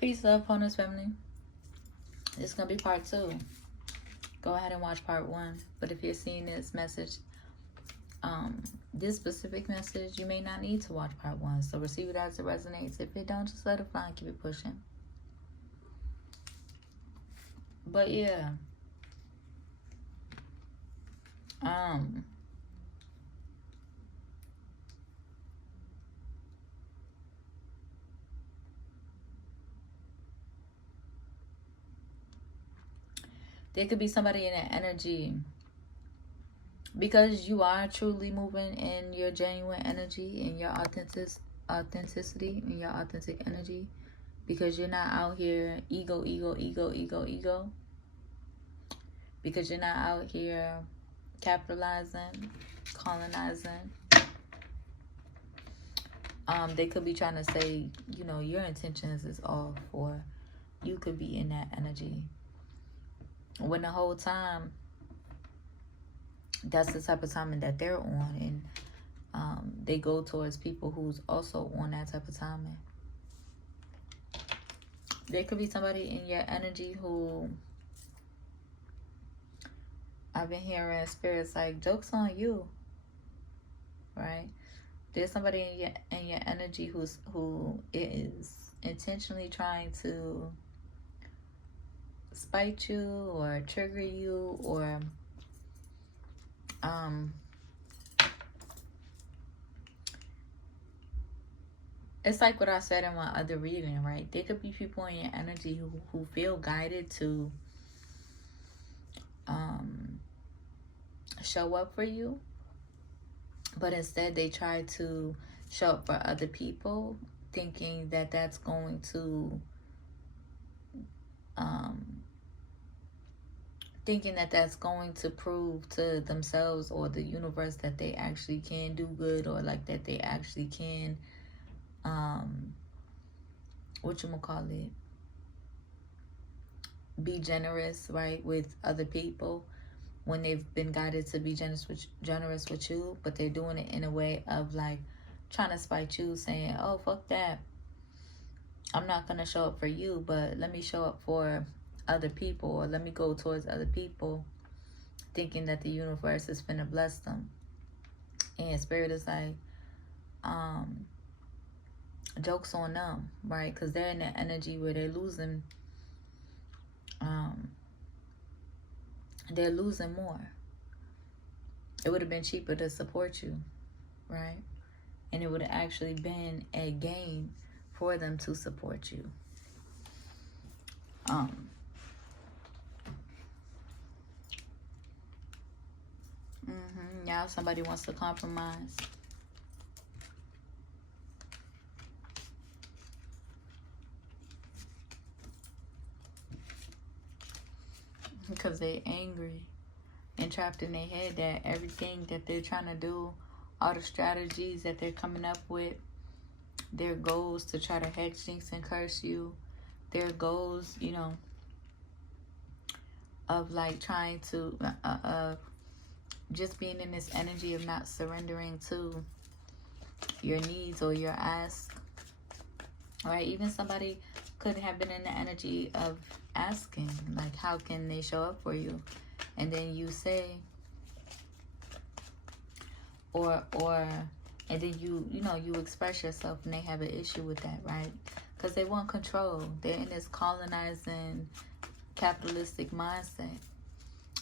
Peace, love, bonus family. This is going to be part 2. Go ahead and watch part 1. But if you're seeing this message, this specific message, you may not need to watch part 1. So receive it as it resonates. If it don't, just let it fly and keep it pushing. But yeah. There could be somebody in that energy, because you are truly moving in your genuine energy, in your authenticity, in your authentic energy, because you're not out here ego, because you're not out here capitalizing, colonizing. They could be trying to say, you know, your intentions is off, or you could be in that energy when the whole time that's the type of timing that they're on, and they go towards people who's also on that type of timing. There could be somebody in your energy who, I've been hearing spirits like, joke's on you, right? There's somebody in your energy who is intentionally trying to spite you or trigger you, or it's like what I said in my other reading, right? There could be people in your energy who feel guided to show up for you, but instead they try to show up for other people, thinking that that's going to prove to themselves or the universe that they actually can do good, or like that they actually can be generous, right, with other people, when they've been guided to be generous with you, but they're doing it in a way of like trying to spite you, saying, oh, fuck that, I'm not gonna show up for you, but let me show up for other people, or let me go towards other people, thinking that the universe is finna bless them. And Spirit is like, joke's on them, right? Because they're in that energy where they're losing more. It would have been cheaper to support you, right? And it would have actually been a gain for them to support you. Now somebody wants to compromise. Because they're angry and trapped in their head that everything that they're trying to do, all the strategies that they're coming up with, their goals to try to hex, jinx, and curse you, their goals, you know, of like trying to just being in this energy of not surrendering to your needs or your ask. All right, even somebody could have been in the energy of asking, like, how can they show up for you? And then you say, or and then you express yourself, and they have an issue with that, right? Because they want control. They're in this colonizing, capitalistic mindset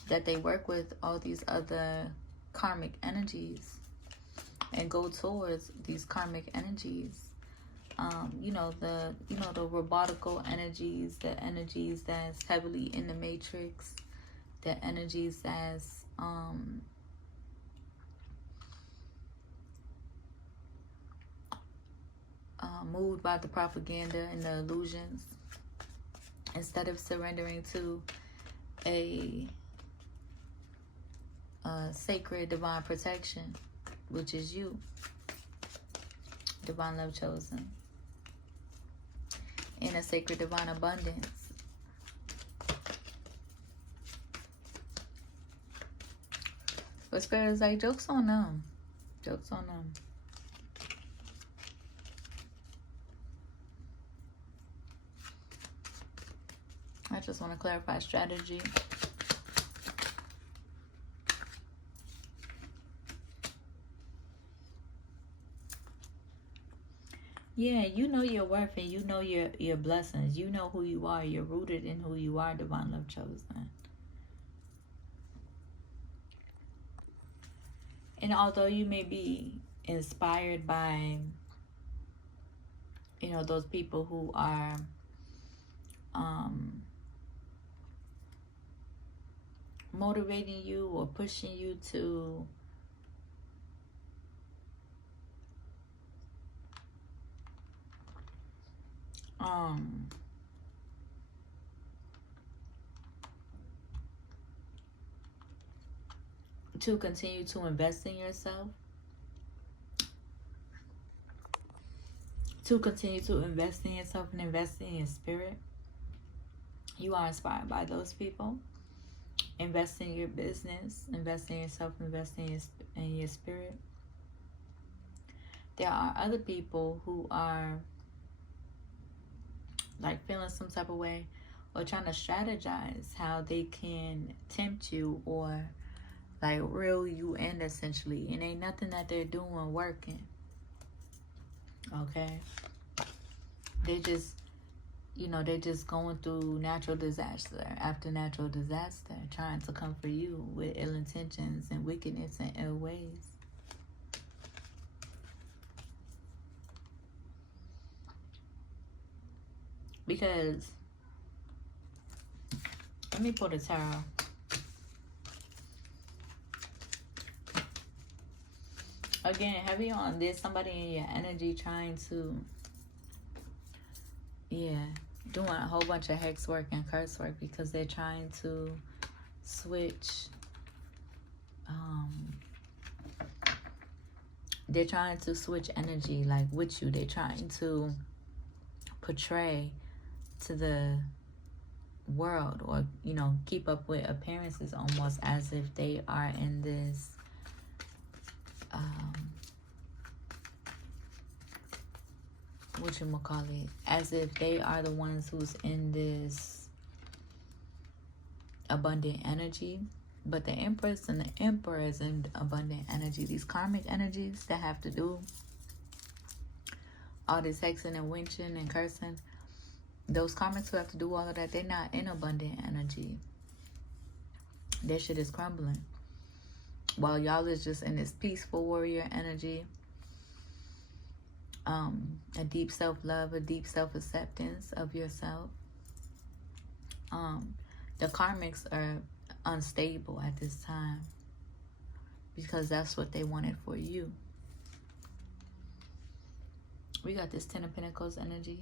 that they work with all these other karmic energies and go towards these karmic energies. The robotical energies, the energies that's heavily in the matrix, the energies that's moved by the propaganda and the illusions, instead of surrendering to a sacred divine protection, which is you, divine love chosen, in a sacred divine abundance. But Spirit is like, joke's on them. Joke's on them. I just want to clarify strategy. Yeah, you know your worth and you know your blessings. You know who you are. You're rooted in who you are, divine love chosen. And although you may be inspired by, you know, those people who are motivating you or pushing you to continue to invest in yourself, to continue to invest in yourself and invest in your spirit. You are inspired by those people. Invest in your business, invest in yourself, invest in your spirit. There are other people who are like feeling some type of way or trying to strategize how they can tempt you or like reel you in, essentially. And ain't nothing that they're doing working. Okay? They just, you know, they're just going through natural disaster after natural disaster, trying to come for you with ill intentions and wickedness and ill ways. Because, let me pull the tarot. Again, heavy on this, somebody in your energy trying to, doing a whole bunch of hex work and curse work because they're trying to switch, they're trying to switch energy like with you. They're trying to portray to the world or, you know, keep up with appearances almost as if they are in this as if they are the ones who's in this abundant energy. But the Empress and the Emperor is in abundant energy. These karmic energies that have to do all this hexing and winching and cursing, those karmics who have to do all of that, they're not in abundant energy. Their shit is crumbling. While y'all is just in this peaceful warrior energy, a deep self-love, a deep self-acceptance of yourself. The karmics are unstable at this time because that's what they wanted for you. We got this Ten of Pentacles energy.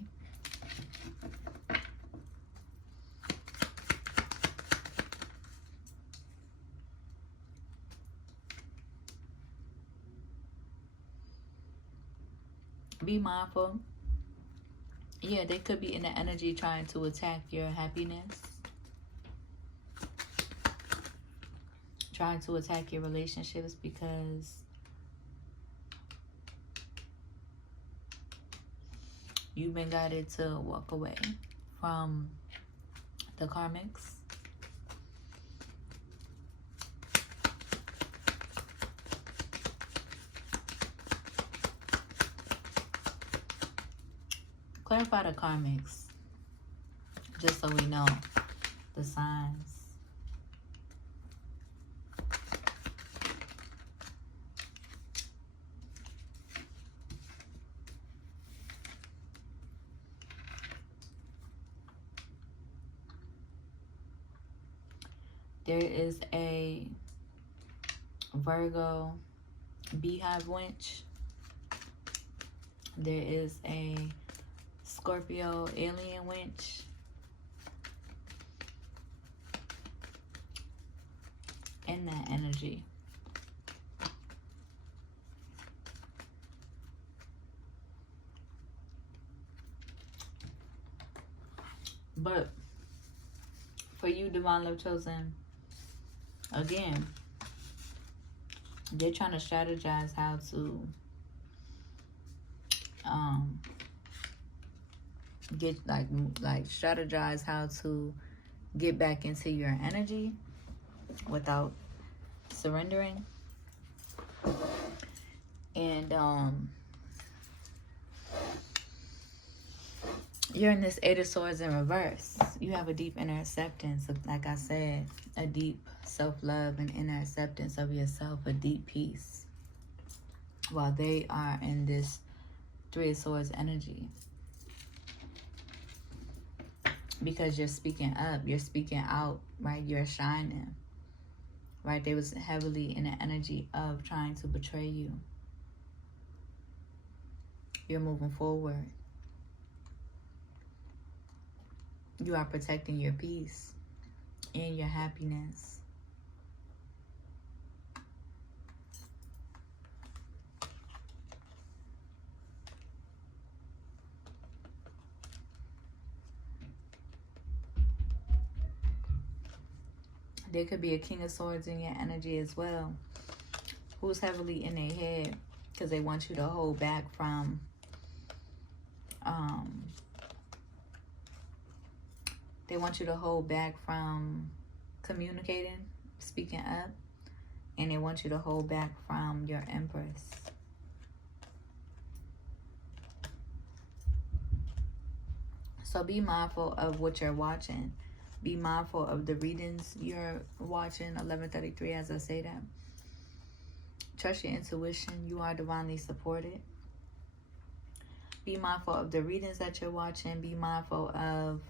Be mindful. Yeah, they could be in the energy trying to attack your happiness. Trying to attack your relationships because you've been guided to walk away from the karmics. Clarify the karmics, just so we know the signs. There is a Virgo beehive winch. There is a Scorpio alien winch. In that energy. But for you, divine love chosen, again, they're trying to strategize how to get like strategize how to get back into your energy without surrendering. And you're in this Eight of Swords in reverse. You have a deep inner acceptance of, like I said, a deep self-love and inner acceptance of yourself, a deep peace, while they are in this Three of Swords energy. Because you're speaking up, you're speaking out, right? You're shining, right? They was heavily in the energy of trying to betray you. You're moving forward. You are protecting your peace and your happiness. There could be a King of Swords in your energy as well, who's heavily in their head because they want you to hold back from communicating, speaking up, and they want you to hold back from your Empress. So be mindful of what you're watching. Be mindful of the readings you're watching. 1133, as I say that. Trust your intuition. You are divinely supported. Be mindful of the readings that you're watching. Be mindful of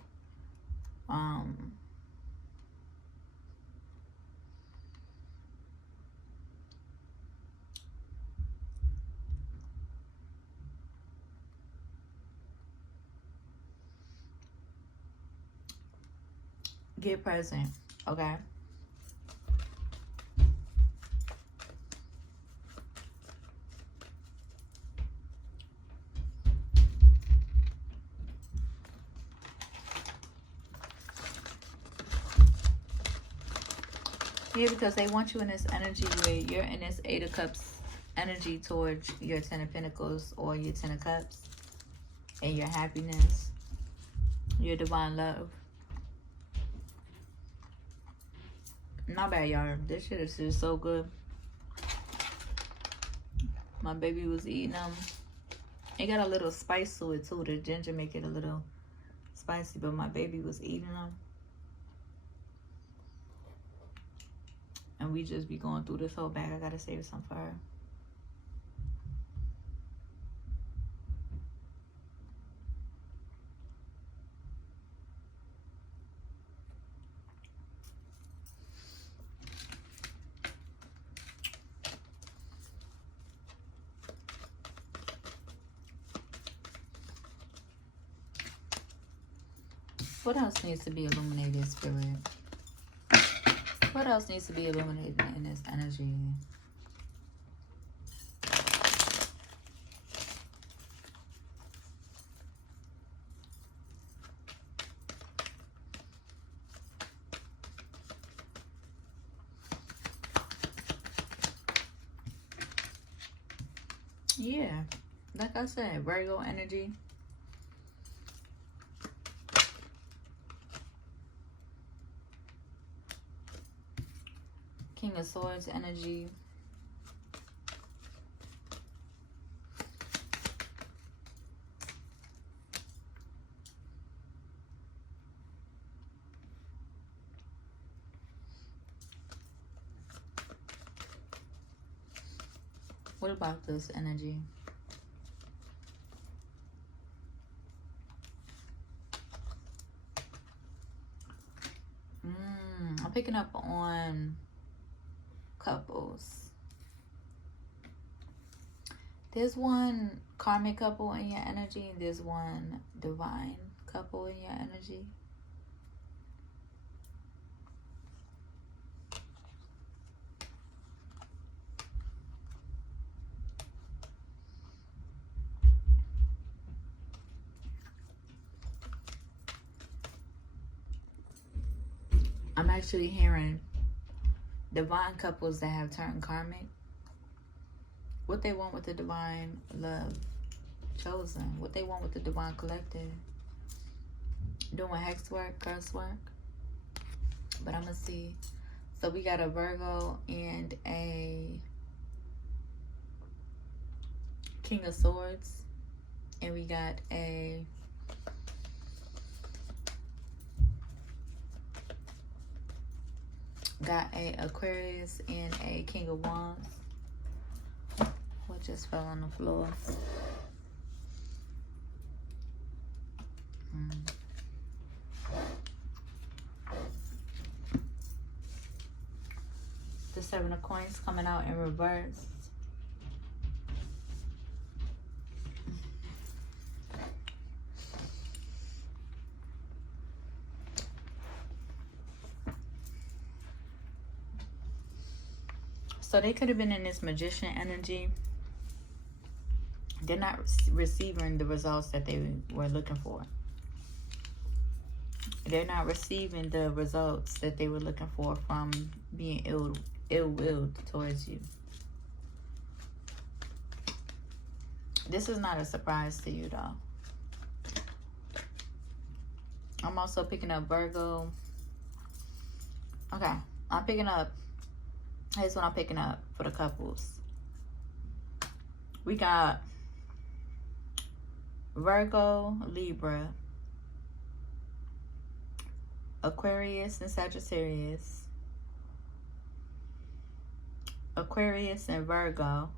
get present, okay? Yeah, because they want you in this energy where you're in this Eight of Cups energy towards your Ten of Pentacles or your Ten of Cups, and your happiness, your divine love. Not bad, y'all. This shit is just so good. My baby was eating them. It got a little spice to it too. The ginger make it a little spicy, but my baby was eating them. And we just be going through this whole bag. I gotta save some for her. What else needs to be illuminated, Spirit? What else needs to be illuminated in this energy? Yeah, like I said, Virgo energy. King of Swords energy. What about this energy? I'm picking up on couples. There's one karmic couple in your energy. There's one divine couple in your energy. I'm actually hearing divine couples that have turned karmic. What they want with the divine love chosen. What they want with the divine collective. Doing hex work, curse work. But I'm going to see. So we got a Virgo and a King of Swords. And we got a Aquarius and a King of Wands. What just fell on the floor? The Seven of Coins coming out in reverse. So they could have been in this Magician energy. They're not receiving the results that they were looking for. They're not receiving the results that they were looking for from being ill-willed towards you. This is not a surprise to you, though. I'm also picking up Virgo. Okay, I'm picking up. Here's what I'm picking up for the couples. We got Virgo, Libra, Aquarius and Sagittarius, Aquarius and Virgo.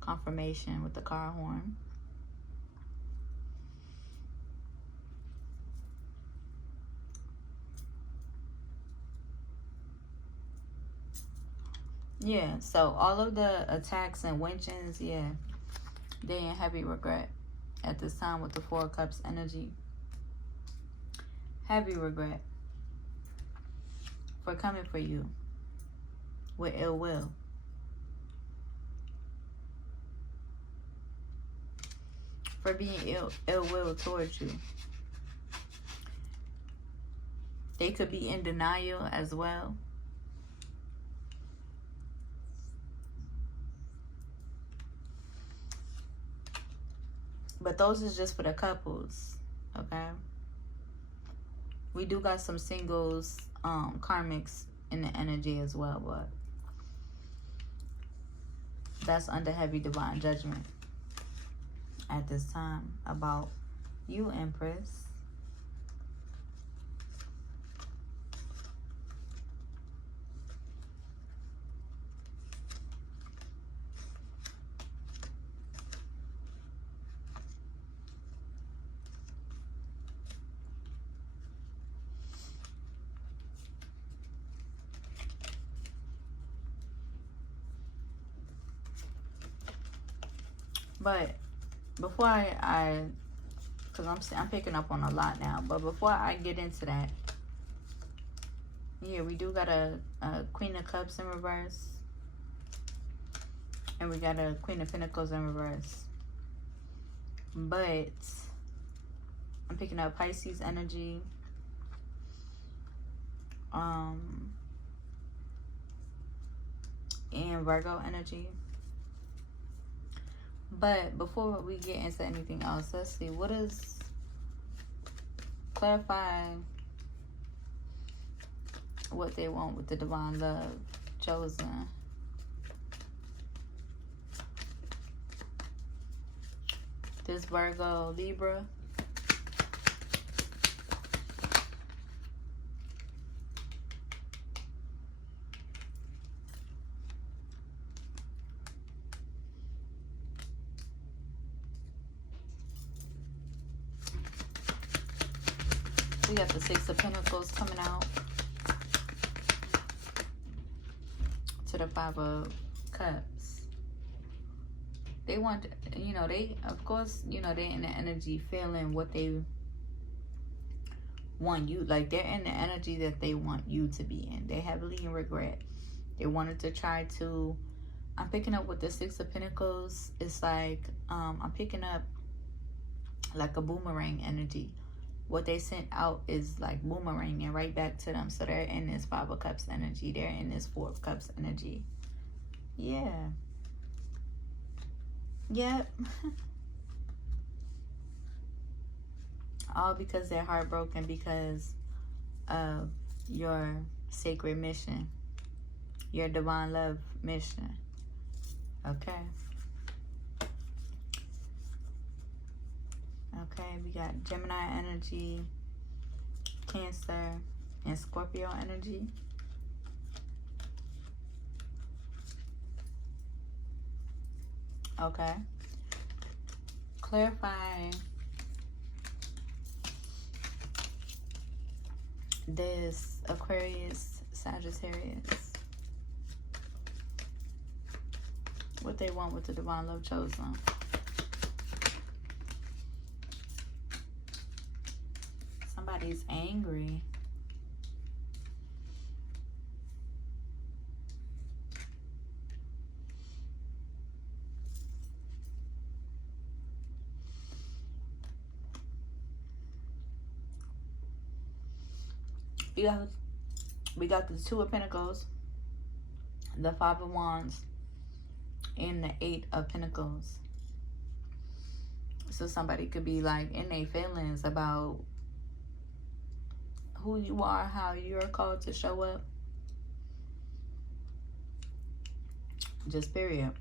Confirmation with the car horn. Yeah, so all of the attacks and wenchings, yeah, they in heavy regret at this time with the Four of Cups energy. Heavy regret for coming for you with ill will. For being ill will towards you. They could be in denial as well. But those is just for the couples, okay? We do got some singles, karmics in the energy as well, but that's under heavy divine judgment at this time about you, Empress. But before because I'm picking up on a lot now, but before I get into that, yeah, we do got a Queen of Cups in reverse, and we got a Queen of Pentacles in reverse. But I'm picking up Pisces energy, and Virgo energy. But before we get into anything else, let's see, what is, clarify what they want with the divine love chosen. This Virgo, Libra. We got the Six of Pentacles coming out to the Five of Cups. They want, you know, they, of course, you know, they're in the energy feeling what they want you, like they're in the energy that they want you to be in. They heavily in regret. They wanted to try to, I'm picking up with the Six of Pentacles. It's like, I'm picking up like a boomerang energy. What they sent out is like boomeranging right back to them. So they're in this Five of Cups energy. They're in this Four of Cups energy. Yeah. Yep. All because they're heartbroken because of your sacred mission, your divine love mission. Okay. Okay, we got Gemini energy, Cancer, and Scorpio energy. Okay. Clarifying this Aquarius, Sagittarius. What they want with the divine love chosen. Somebody's angry. We got the Two of Pentacles, the Five of Wands, and the Eight of Pentacles. So somebody could be like in their feelings about who you are, how you're called to show up. Just period.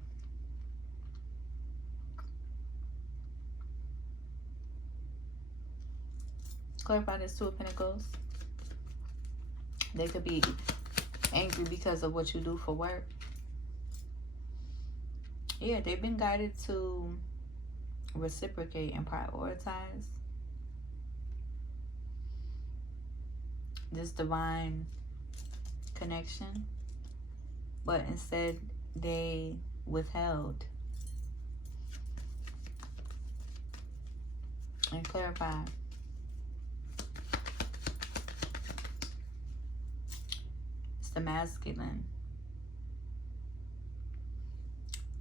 Clarify this Two of Pentacles. They could be angry because of what you do for work. Yeah, they've been guided to reciprocate and prioritize this divine connection, but instead they withheld. And clarify. The masculine.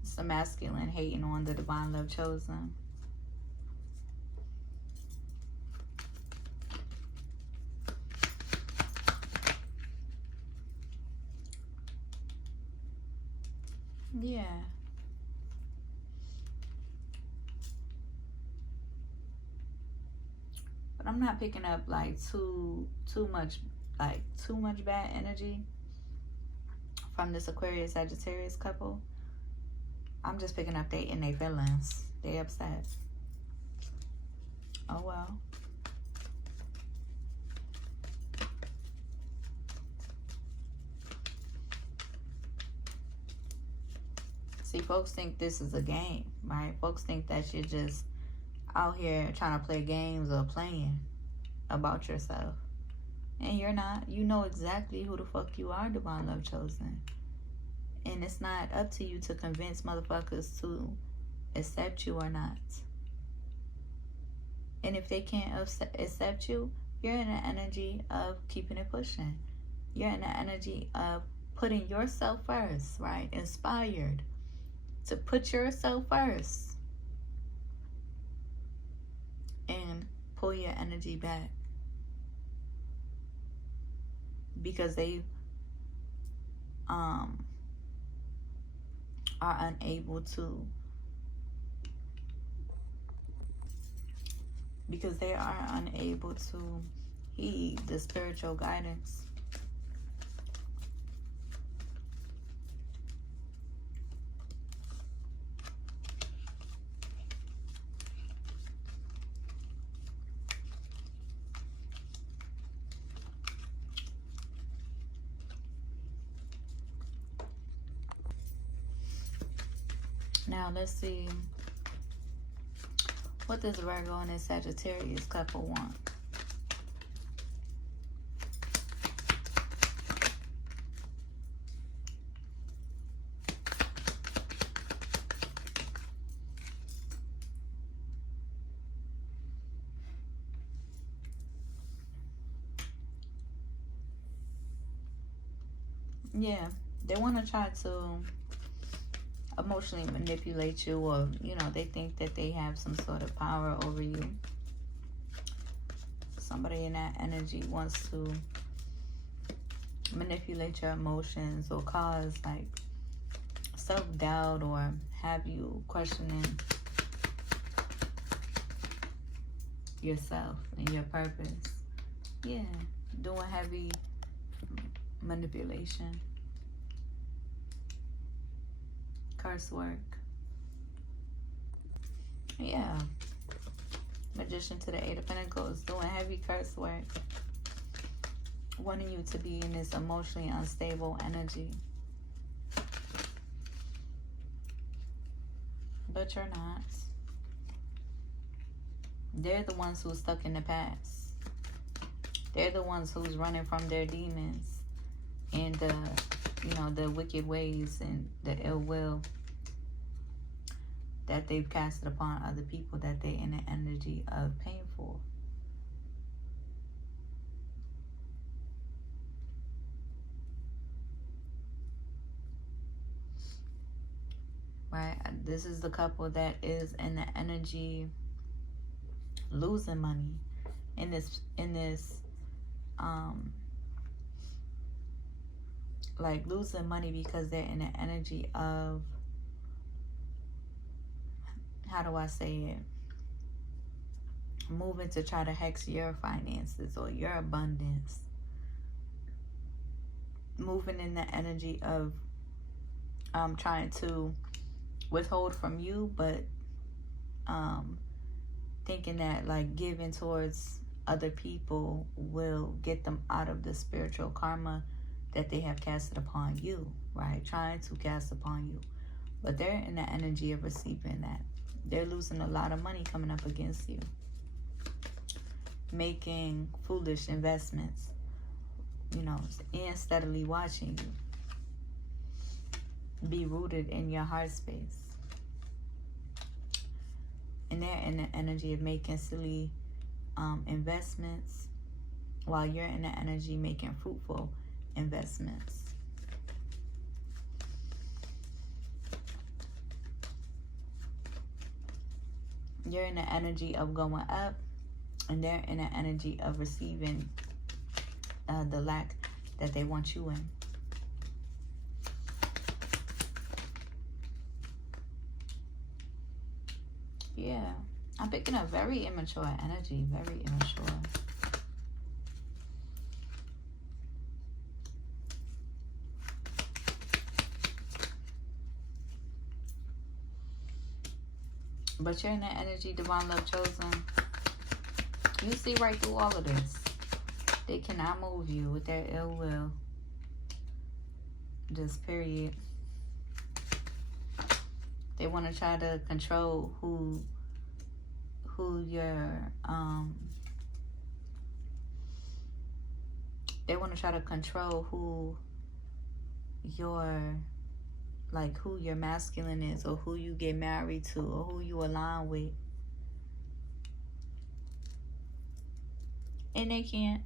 It's the masculine hating on the divine love chosen. Yeah. But I'm not picking up like too much bad energy from this Aquarius Sagittarius couple. I'm just picking up they in their feelings. They upset. Oh well. See, folks think this is a game, right? Folks think that you're just out here trying to play games or playing about yourself. And you're not. You know exactly who the fuck you are, divine love chosen. And it's not up to you to convince motherfuckers to accept you or not. And if they can't accept you, you're in the energy of keeping it pushing. You're in the energy of putting yourself first, right? Inspired to put yourself first. And pull your energy back. Because they are unable to, heed the spiritual guidance. Now let's see what does Virgo and this Sagittarius couple want. Yeah, they want to try to emotionally manipulate you, or they think that they have some sort of power over you. Somebody in that energy wants to manipulate your emotions or cause like self-doubt or have you questioning yourself and your purpose. Yeah, doing heavy manipulation, curse work. Yeah. Magician to the Eight of Pentacles, doing heavy curse work, wanting you to be in this emotionally unstable energy. But you're not. They're the ones who's stuck in the past. They're the ones who's running from their demons and the, you know, the wicked ways and the ill will that they've casted upon other people, that they're in the energy of pain for. Right? This is the couple that is in the energy losing money in this like losing money because they're in the energy of, how do I say it, moving to try to hex your finances or your abundance, moving in the energy of trying to withhold from you, but thinking that like giving towards other people will get them out of the spiritual karma that they have casted upon you, right? Trying to cast upon you. But they're in the energy of receiving that. They're losing a lot of money coming up against you. Making foolish investments, you know, and steadily watching you. Be rooted in your heart space. And they're in the energy of making silly investments while you're in the energy making fruitful investments. You're in the energy of going up, and they're in the energy of receiving the lack that they want you in. Yeah, I'm picking up very immature energy, very immature. But you're in the energy, divine love chosen. You see right through all of this. They cannot move you with their ill will. Just period. They want to try to control who you're, they want to try to control who your, like who your masculine is, or who you get married to, or who you align with. And they can't.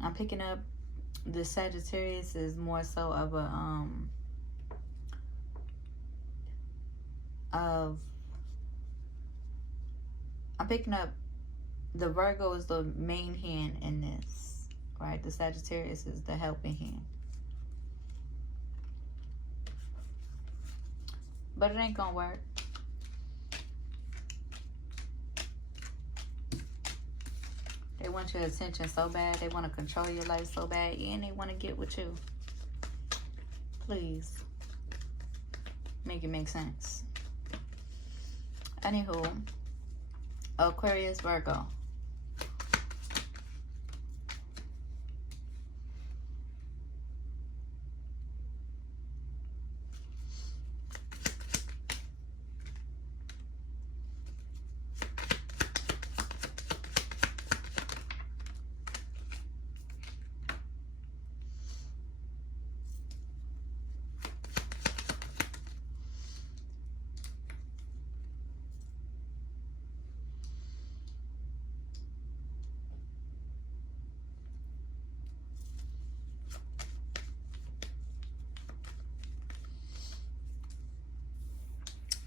I'm picking up the Sagittarius is more so of a I'm picking up the Virgo is the main hand in this, right? The Sagittarius is the helping hand. But it ain't gonna work. They want your attention so bad. They want to control your life so bad. And they want to get with you. Please. Make it make sense. Anywho. Aquarius, Virgo.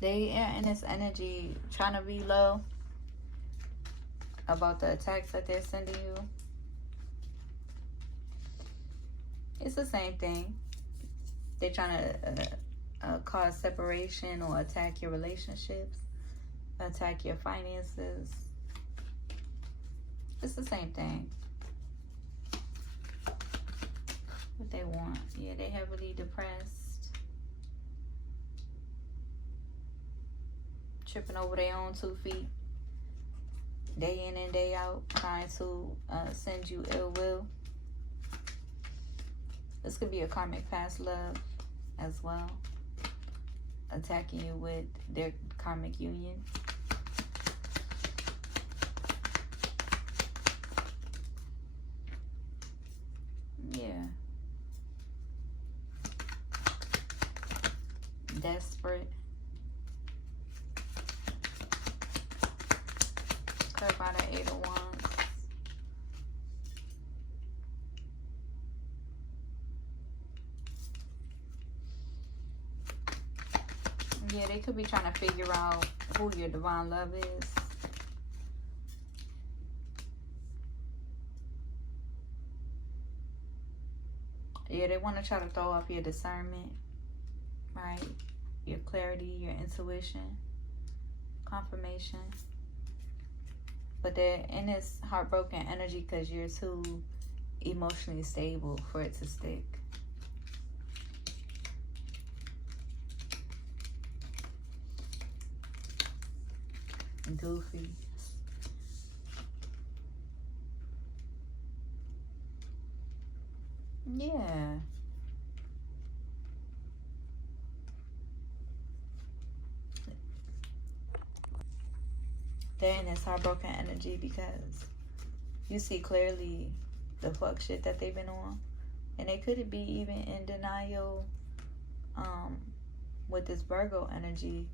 They are in this energy trying to be low about the attacks that they're sending you. It's the same thing. They're trying to cause separation or attack your relationships, attack your finances, It's the same thing. What they want. Yeah, they heavily depressed. Tripping over their own 2 feet. Day in and day out. Trying to send you ill will. This could be a karmic past love as well. Attacking you with their karmic union. Yeah. Desperate. Curved by the 8 of Wands. Yeah, they could be trying to figure out who your divine love is. Yeah, they want to try to throw off your discernment, right? Your clarity, your intuition, confirmation. But they're in this heartbroken energy because you're too emotionally stable for it to stick. Goofy. Yeah. They're in this heartbroken energy because you see clearly the fuck shit that they've been on. And they could be even in denial with this Virgo energy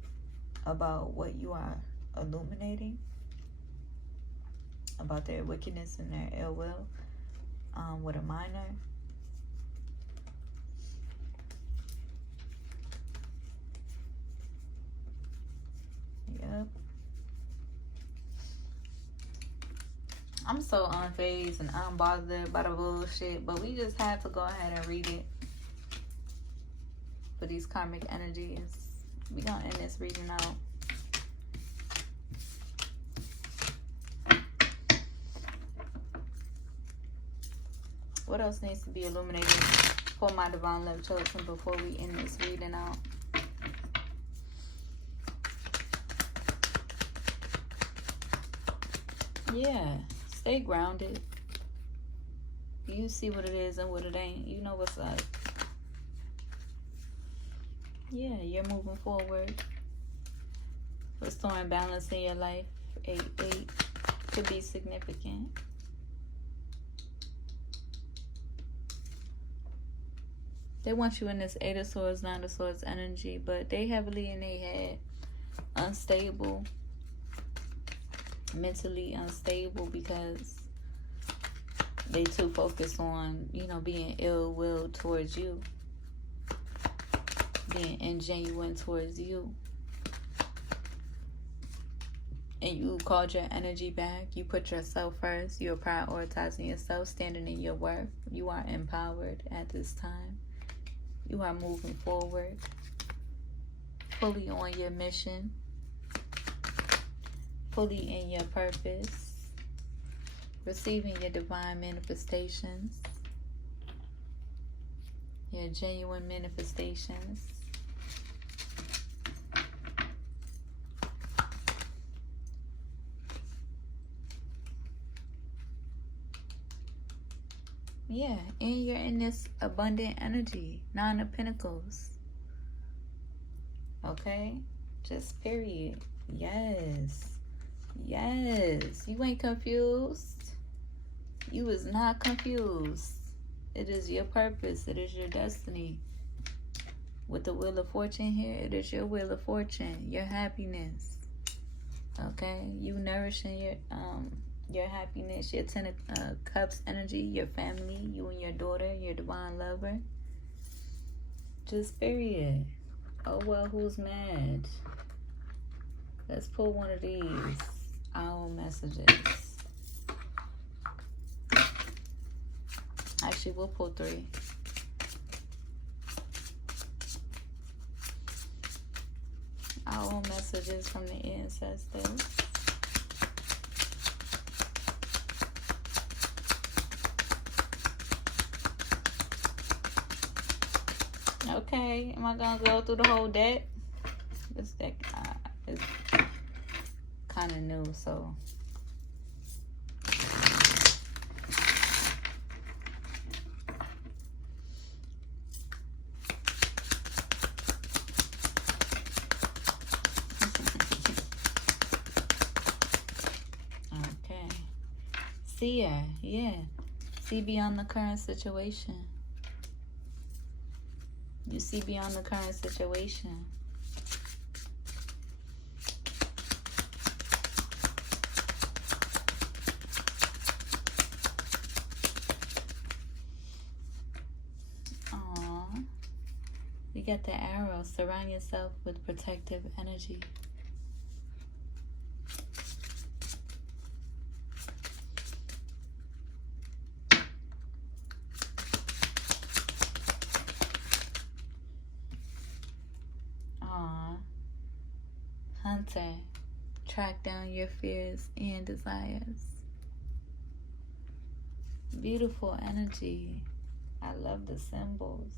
about what you are illuminating, about their wickedness and their ill will with a minor. Yep. I'm so unfazed and unbothered by the bullshit, but we just had to go ahead and read it for these karmic energies. We gonna end this reading out. What else needs to be illuminated for my divine love children before we end this reading out? Yeah, stay grounded. You see what it is and what it ain't. You know what's up. Yeah, you're moving forward. Restoring balance in your life. 8-8 could be significant. They want you in this 8 of Swords, 9 of Swords energy, but they heavily in their head. Unstable. Mentally unstable because they too focused on, you know, being ill-willed towards you. Being ingenuine towards you. And you called your energy back. You put yourself first. You're prioritizing yourself, standing in your worth. You are empowered at this time. You are moving forward, fully on your mission, fully in your purpose, receiving your divine manifestations, your genuine manifestations. Yeah, and you're in this abundant energy. 9 of Pentacles. Okay? Just period. Yes. Yes. You ain't confused. You is not confused. It is your purpose. It is your destiny. With the Wheel of Fortune here, it is your Wheel of Fortune. Your happiness. Okay? You nourishing your happiness, your 10 of Cups energy, your family, you and your daughter, your divine lover. Just period. Oh, well, who's mad? Let's pull one of these owl messages. Actually, we'll pull 3. Owl messages from the ancestors. Okay, am I gonna go through the whole deck? This deck is kind of new, so. Okay. See ya, yeah. See beyond the current situation. You see beyond the current situation. Aww. You got the arrow. Surround yourself with protective energy. Hunter, track down your fears and desires. Beautiful energy. I love the symbols.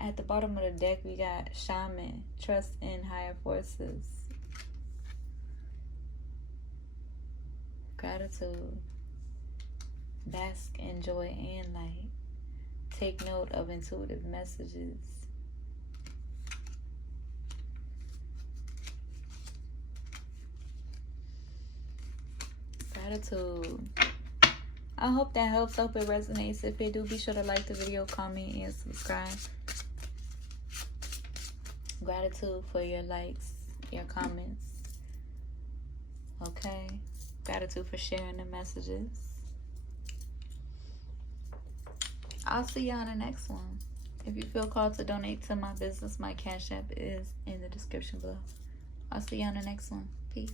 At the bottom of the deck, we got Shaman, trust in higher forces. Gratitude. Bask in joy and light. Take note of intuitive messages. Gratitude. I hope that helps. I hope it resonates. If it do, be sure to like the video, comment, and subscribe. Gratitude for your likes, your comments. Okay. Gratitude for sharing the messages. I'll see you on the next one. If you feel called to donate to my business, my Cash App is in the description below. I'll see you on the next one. Peace.